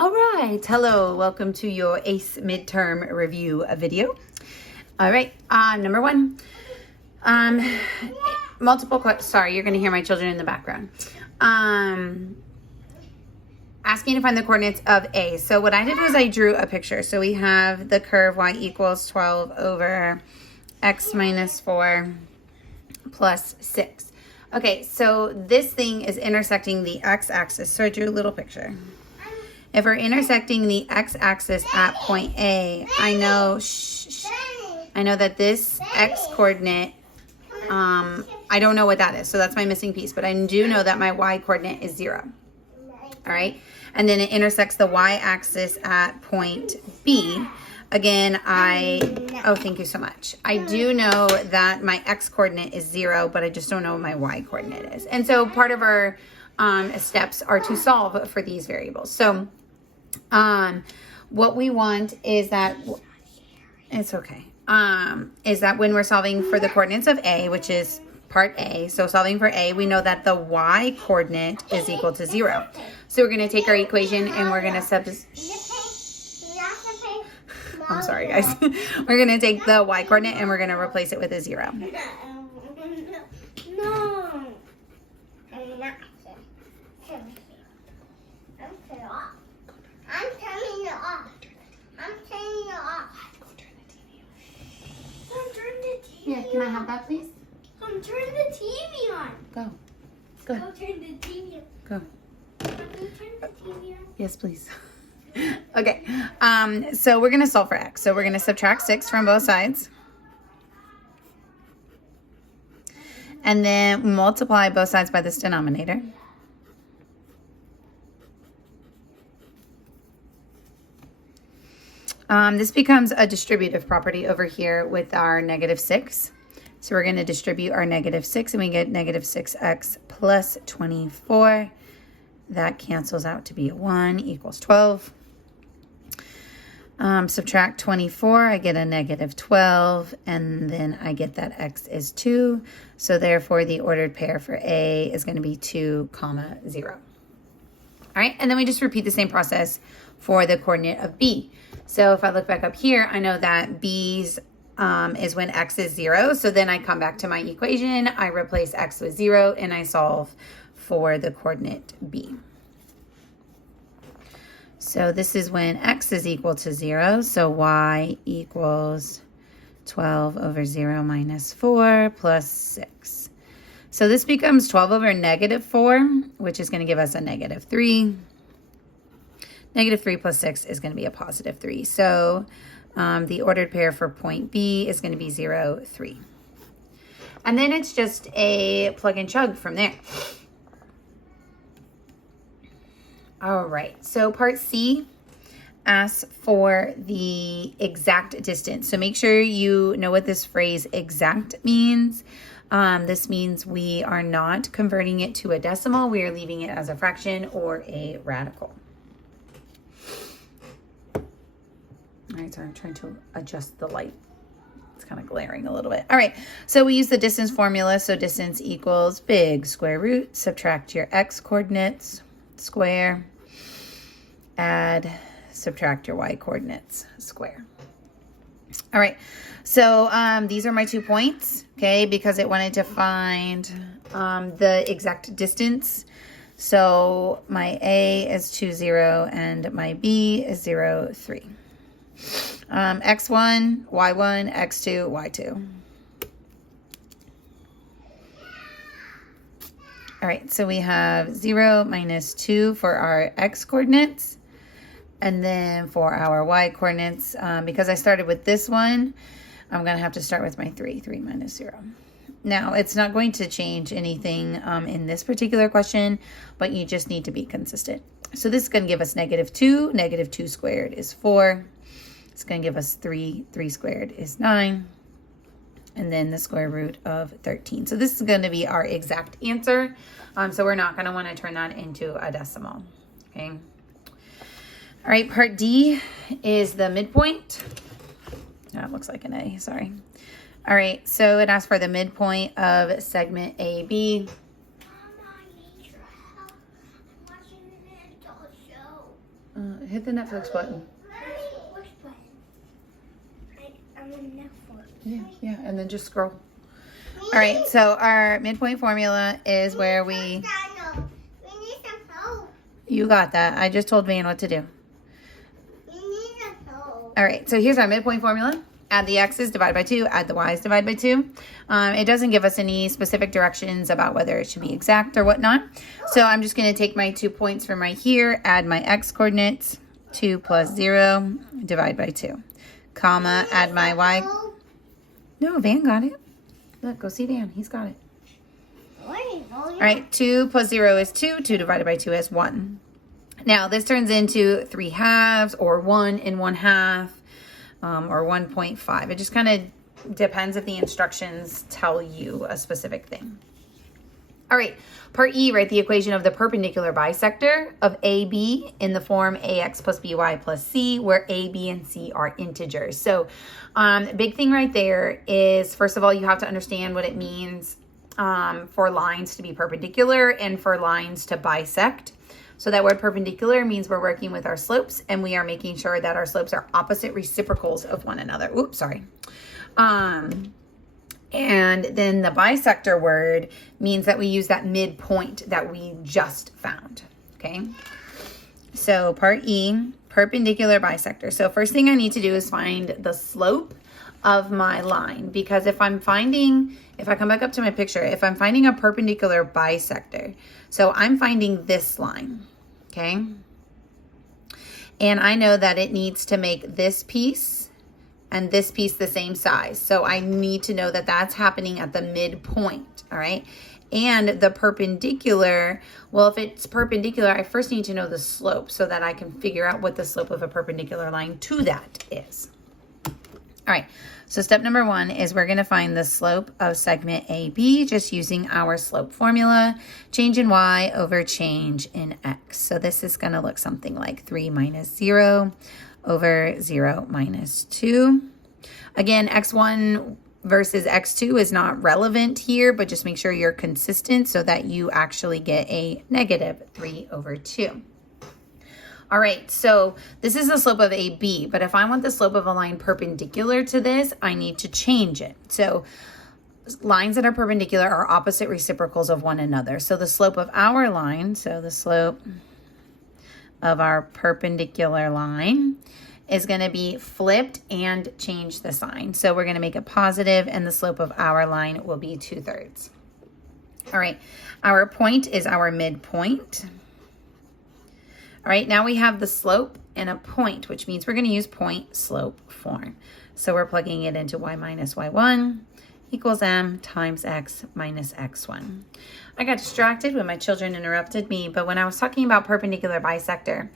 All right, hello, welcome to your AICE midterm review video. All right, number one, sorry, you're gonna hear my children in the background. Asking to find the coordinates of A. So what I did was I drew a picture. So we have the curve y equals 12 over x minus 4 plus 6. Okay, so this thing is intersecting the x-axis. So I drew a little picture. If we're intersecting the x-axis at point A, I know that this x-coordinate, I don't know what that is, so that's my missing piece, but I do know that my y-coordinate is 0. All right, and then it intersects the y-axis at point B. Again, oh, thank you so much. I do know that my x-coordinate is 0, but I just don't know what my y-coordinate is. And so part of our steps are to solve for these variables. So what we want is that, it's okay, is that when we're solving for the coordinates of A, which is part A, so solving for A, we know that the y coordinate is equal to 0. So we're going to take our equation and we're going to I'm sorry guys. We're going to take the y coordinate and we're going to replace it with a 0. Yeah, can I have that, please? Turn the TV on. Go. Go turn the TV on. Go. Turn the TV on. Yes, please. Okay. So we're going to solve for x. So we're going to subtract 6 from both sides. And then multiply both sides by this denominator. This becomes a distributive property over here with our -6. So we're going to distribute our -6 and we get -6x plus 24. That cancels out to be a 1 equals 12. Subtract 24, I get a -12, and then I get that x is 2. So therefore the ordered pair for A is going to be 2, 0. All right, and then we just repeat the same process for the coordinate of B. So if I look back up here, I know that B's is when x is 0. So then I come back to my equation, I replace x with 0, and I solve for the coordinate B. So this is when x is equal to 0. So y equals 12 over 0 minus 4 plus 6. So this becomes 12 over -4, which is going to give us a -3. -3 plus 6 is going to be a +3. So the ordered pair for point B is going to be 0, 3. And then it's just a plug and chug from there. All right, so part C asks for the exact distance. So make sure you know what this phrase exact means. This means we are not converting it to a decimal. We are leaving it as a fraction or a radical. All right, so I'm trying to adjust the light. It's kind of glaring a little bit. All right, so we use the distance formula. So distance equals big square root, subtract your x coordinates, square, add, subtract your y coordinates, square. All right, so these are my 2 points, okay, because it wanted to find the exact distance. So my A is 2, 0, and my B is 0, 3. X1, Y1, X2, Y2. All right, so we have 0 minus 2 for our X coordinates. And then for our Y coordinates, because I started with this one, I'm going to have to start with my 3 minus 0. Now, it's not going to change anything in this particular question, but you just need to be consistent. So this is going to give us -2. -2 squared is 4. It's going to give us 3. 3 squared is 9. And then the square root of 13. So this is going to be our exact answer. So we're not going to want to turn that into a decimal. Okay. All right, part D is the midpoint. That looks like an A, sorry. All right, so it asks for the midpoint of segment AB. Mom, I need your help. I'm watching an adult show. Hit the Netflix button. Which button? I'm on Netflix. Yeah, and then just scroll. All right, so our midpoint formula is where we need some help. You got that. I just told Van what to do. We need some help. All right, so here's our midpoint formula. Add the x's, divide by 2, add the y's, divide by 2. It doesn't give us any specific directions about whether it should be exact or whatnot. So I'm just going to take my 2 points from right here, add my x coordinates, 2 plus 0, divide by 2, comma, add my y. No, Van got it. Look, go see Van. He's got it. All right, 2 plus 0 is 2. 2 divided by 2 is 1. Now, this turns into 3 halves or 1 and 1/2. Or 1.5. It just kind of depends if the instructions tell you a specific thing. All right, part E, write the equation of the perpendicular bisector of AB in the form AX plus BY plus C, where A, B, and C are integers. So big thing right there is, first of all, you have to understand what it means for lines to be perpendicular and for lines to bisect. So that word perpendicular means we're working with our slopes and we are making sure that our slopes are opposite reciprocals of one another. Oops, sorry. And then the bisector word means that we use that midpoint that we just found, okay? So part E, perpendicular bisector. So first thing I need to do is find the slope of my line, because if I come back up to my picture, if I'm finding a perpendicular bisector, so I'm finding this line, okay? And I know that it needs to make this piece and this piece the same size. So I need to know that that's happening at the midpoint, all right? And the perpendicular, well, if it's perpendicular, I first need to know the slope so that I can figure out what the slope of a perpendicular line to that is. All right, so step number 1 is we're going to find the slope of segment AB just using our slope formula, change in y over change in x. So this is going to look something like 3 minus 0 over 0 minus 2. Again, x1 versus x2 is not relevant here, but just make sure you're consistent so that you actually get a negative 3 over 2. All right, so this is the slope of AB, but if I want the slope of a line perpendicular to this, I need to change it. So lines that are perpendicular are opposite reciprocals of one another. So the slope of our line, so the slope of our perpendicular line is going to be flipped and change the sign. So we're going to make it positive, and the slope of our line will be 2/3. All right, our point is our midpoint. All right, now we have the slope and a point, which means we're going to use point slope form. So we're plugging it into y minus y1 equals m times x minus x1. I got distracted when my children interrupted me, but when I was talking about perpendicular bisector,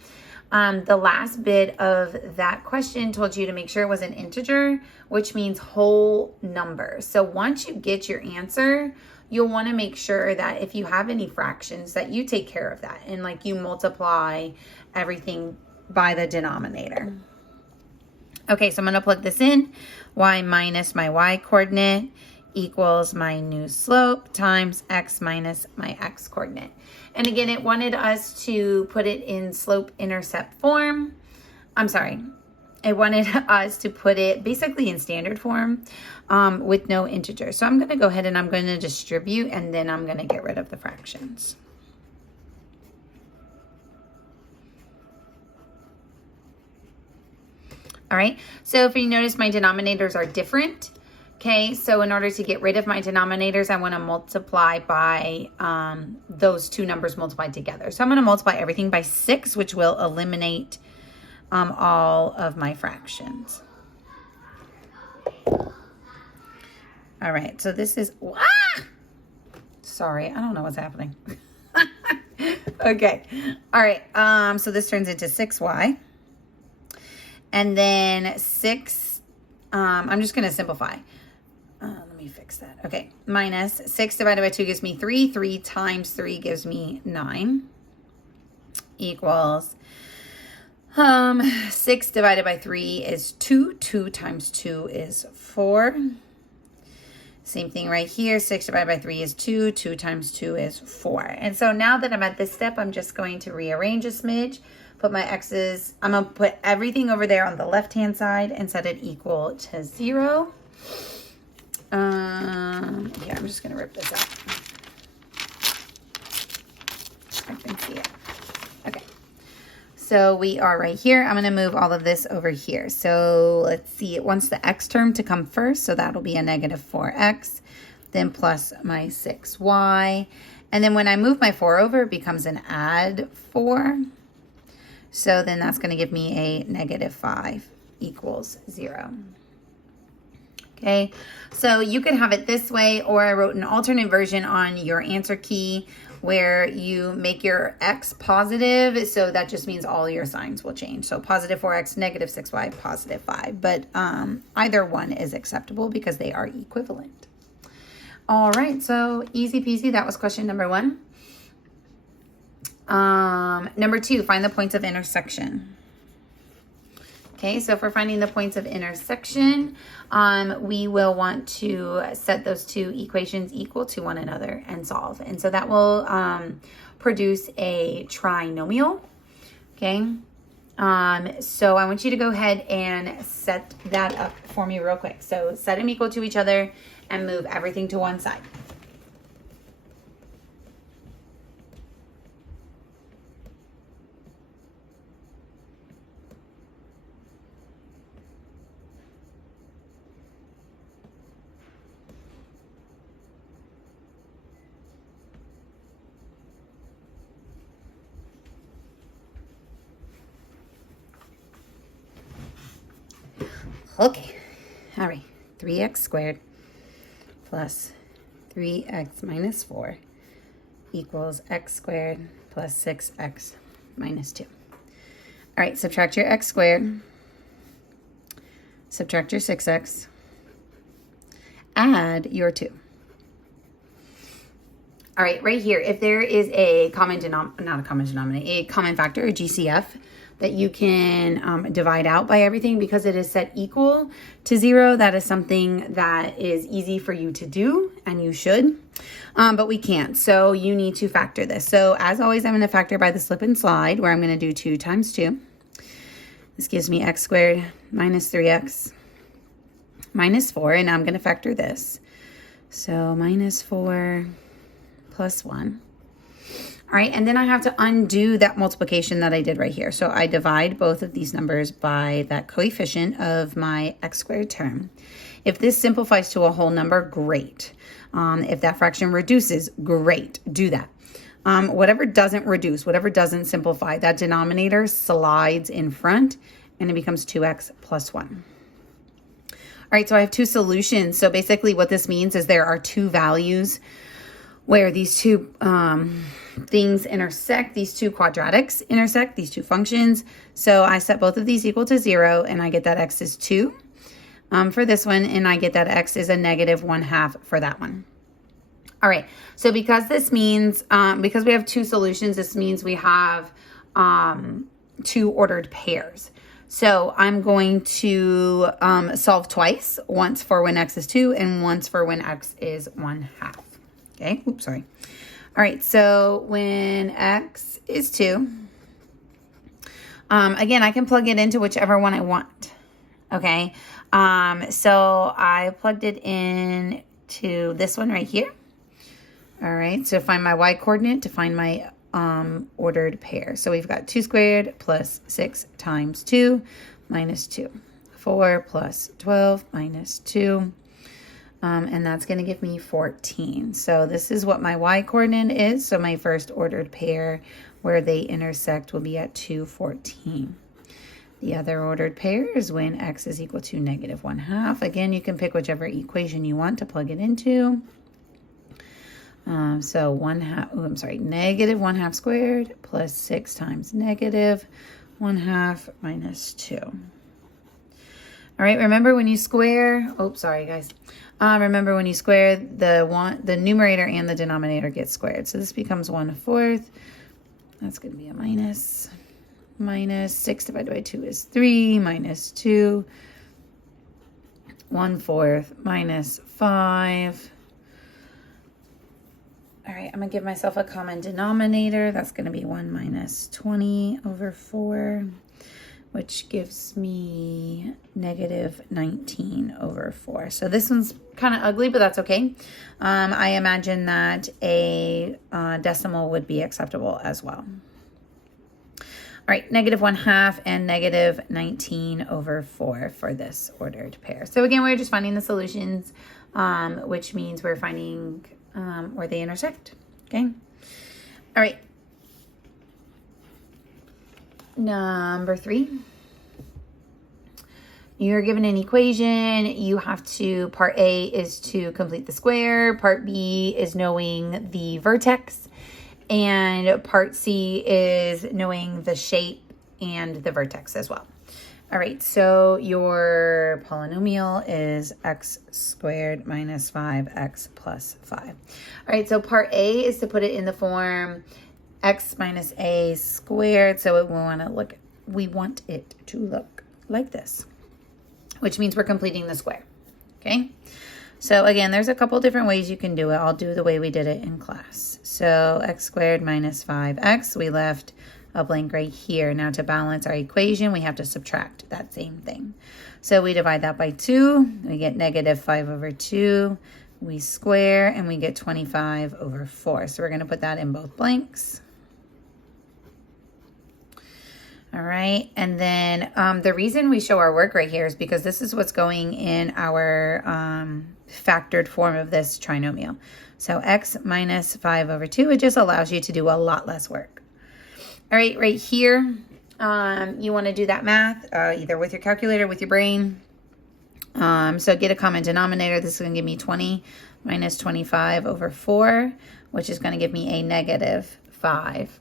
the last bit of that question told you to make sure it was an integer, which means whole number. So once you get your answer, you'll want to make sure that if you have any fractions that you take care of that and like you multiply everything by the denominator. Okay, so I'm going to plug this in. Y minus my y coordinate equals my new slope times x minus my x coordinate. And again, it wanted us to put it in slope intercept form. I'm sorry. It wanted us to put it basically in standard form with no integer. So I'm going to go ahead and I'm going to distribute, and then I'm going to get rid of the fractions. All right, so if you notice, my denominators are different. Okay, so in order to get rid of my denominators, I want to multiply by those two numbers multiplied together. So I'm going to multiply everything by 6, which will eliminate all of my fractions. All right, so this is, sorry, I don't know what's happening. Okay, all right, so this turns into 6y. And then 6, I'm just going to simplify. Let me fix that. Okay, minus 6 divided by 2 gives me 3. 3 times 3 gives me 9. Equals 6 divided by 3 is 2. 2 times 2 is 4. Same thing right here. 6 divided by 3 is 2. 2 times 2 is 4. And so now that I'm at this step, I'm just going to rearrange a smidge, put my x's, I'm going to put everything over there on the left-hand side and set it equal to 0. Yeah, I'm just going to rip this out. I can see it. Okay. So we are right here. I'm going to move all of this over here. So let's see. It wants the x term to come first. So that'll be a negative 4x, then plus my 6y. And then when I move my 4 over, it becomes an add 4. So then that's going to give me a negative 5 equals 0. Okay, so you could have it this way, or I wrote an alternate version on your answer key where you make your x positive, so that just means all your signs will change. So positive 4x, negative 6y, positive 5. But either one is acceptable because they are equivalent. All right, so easy peasy. That was question number 1. Number 2, find the points of intersection. Okay, so for finding the points of intersection, we will want to set those two equations equal to one another and solve. And so that will produce a trinomial. Okay, so I want you to go ahead and set that up for me real quick. So set them equal to each other and move everything to one side. Okay, all right, 3x squared plus 3x minus 4 equals x squared plus 6x minus 2. All right, subtract your x squared, subtract your 6x, add your 2. All right, right here, if there is a common a common factor, a GCF, that you can divide out by everything because it is set equal to 0. That is something that is easy for you to do, and you should, but we can't. So you need to factor this. So as always, I'm going to factor by the slip and slide, where I'm going to do 2 times 2. This gives me x squared minus 3x minus 4, and I'm going to factor this. So minus 4 plus 1. All right, and then I have to undo that multiplication that I did right here. So I divide both of these numbers by that coefficient of my x squared term. If this simplifies to a whole number, great. If that fraction reduces, great, do that. Whatever doesn't reduce, whatever doesn't simplify, that denominator slides in front and it becomes 2x plus 1. All right, so I have 2 solutions. So basically what this means is there are 2 values where these 2 things intersect, these 2 quadratics intersect, these 2 functions. So I set both of these equal to 0, and I get that x is 2 for this one, and I get that x is a negative 1/2 for that one. All right, so because this means, because we have 2 solutions, this means we have 2 ordered pairs. So I'm going to solve twice, once for when x is 2 and once for when x is 1/2. Okay, oops, sorry. All right, so when x is 2, again, I can plug it into whichever one I want, okay? So I plugged it in to this one right here. All right, so find my y coordinate to find my ordered pair. So we've got 2 squared plus 6 times 2 minus 2. 4 plus 12 minus 2. And that's going to give me 14. So this is what my y coordinate is. So my first ordered pair where they intersect will be at 2, 14. The other ordered pair is when x is equal to negative 1/2. Again, you can pick whichever equation you want to plug it into. So negative 1/2 squared plus 6 times negative 1/2 minus 2. All right, remember when you square, sorry guys. Remember when you square, the numerator and the denominator get squared. So this becomes 1/4. That's going to be a minus. Minus 6 divided by 2 is 3, minus 2. 1/4 minus 5. All right, I'm gonna give myself a common denominator. That's gonna be 1 minus 20 over 4, which gives me negative 19 over 4. So this one's kind of ugly, but that's okay. I imagine that a decimal would be acceptable as well. All right, negative 1/2 and negative 19 over 4 for this ordered pair. So again, we're just finding the solutions, which means we're finding where they intersect, okay? All right. Number 3. You're given an equation. You have to, part A is to complete the square. Part B is knowing the vertex. And part C is knowing the shape and the vertex as well. All right, so your polynomial is x squared minus 5x plus 5. All right, so part A is to put it in the form x minus a squared. So we want it to look like this, which means we're completing the square, okay? So again, there's a couple different ways you can do it. I'll do the way we did it in class. So x squared minus 5x, we left a blank right here. Now to balance our equation, we have to subtract that same thing. So we divide that by 2, we get negative 5 over 2, we square, and we get 25 over 4. So we're gonna put that in both blanks. All right, and then the reason we show our work right here is because this is what's going in our factored form of this trinomial. So x minus 5 over 2, it just allows you to do a lot less work. All right, right here, you want to do that math either with your calculator, with your brain. So get a common denominator. This is going to give me 20 minus 25 over 4, which is going to give me a negative 5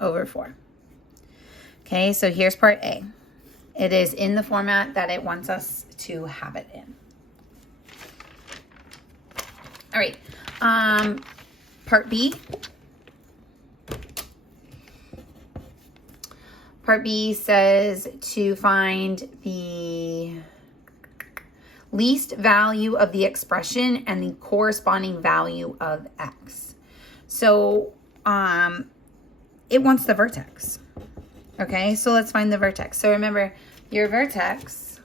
over 4. Okay, so here's part A. It is in the format that it wants us to have it in. All right, part B. Part B says to find the least value of the expression and the corresponding value of x. So it wants the vertex. Okay, so let's find the vertex. So remember, your vertex.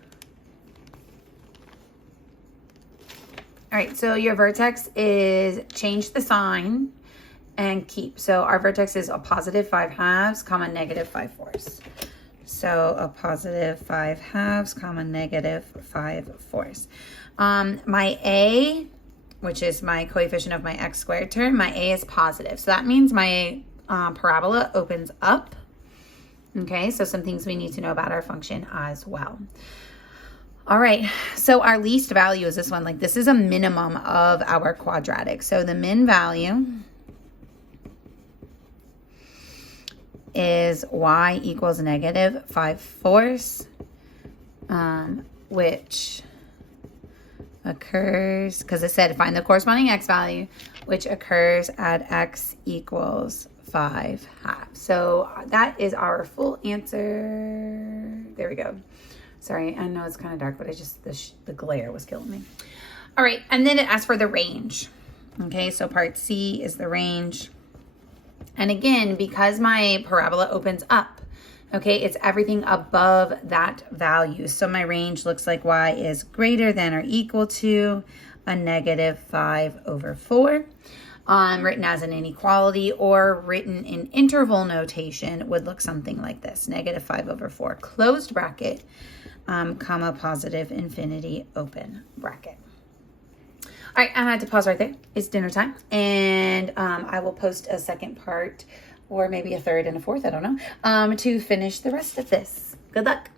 All right, so your vertex is change the sign and keep. So our vertex is a positive 5/2 comma negative 5/4. So a positive 5/2 comma negative 5/4. My a, which is my coefficient of my x squared term, my a is positive. So that means my parabola opens up. Okay, so some things we need to know about our function as well. All right, so our least value is this one. Like this is a minimum of our quadratic. So the min value is y equals negative 5/4, which occurs, because it said find the corresponding x value, which occurs at x equals 5/2. So that is our full answer. There we go. Sorry, I know it's kind of dark, but I just, the glare was killing me. All right, and then it asks for the range. Okay, so part C is the range. And again, because my parabola opens up, okay, it's everything above that value. So my range looks like y is greater than or equal to a negative 5/4. Written as an inequality or written in interval notation would look something like this. Negative 5/4, closed bracket, comma, positive infinity, open bracket. All right, I had to pause right there. It's dinner time. And I will post a second part or maybe a third and a fourth, I don't know, to finish the rest of this. Good luck.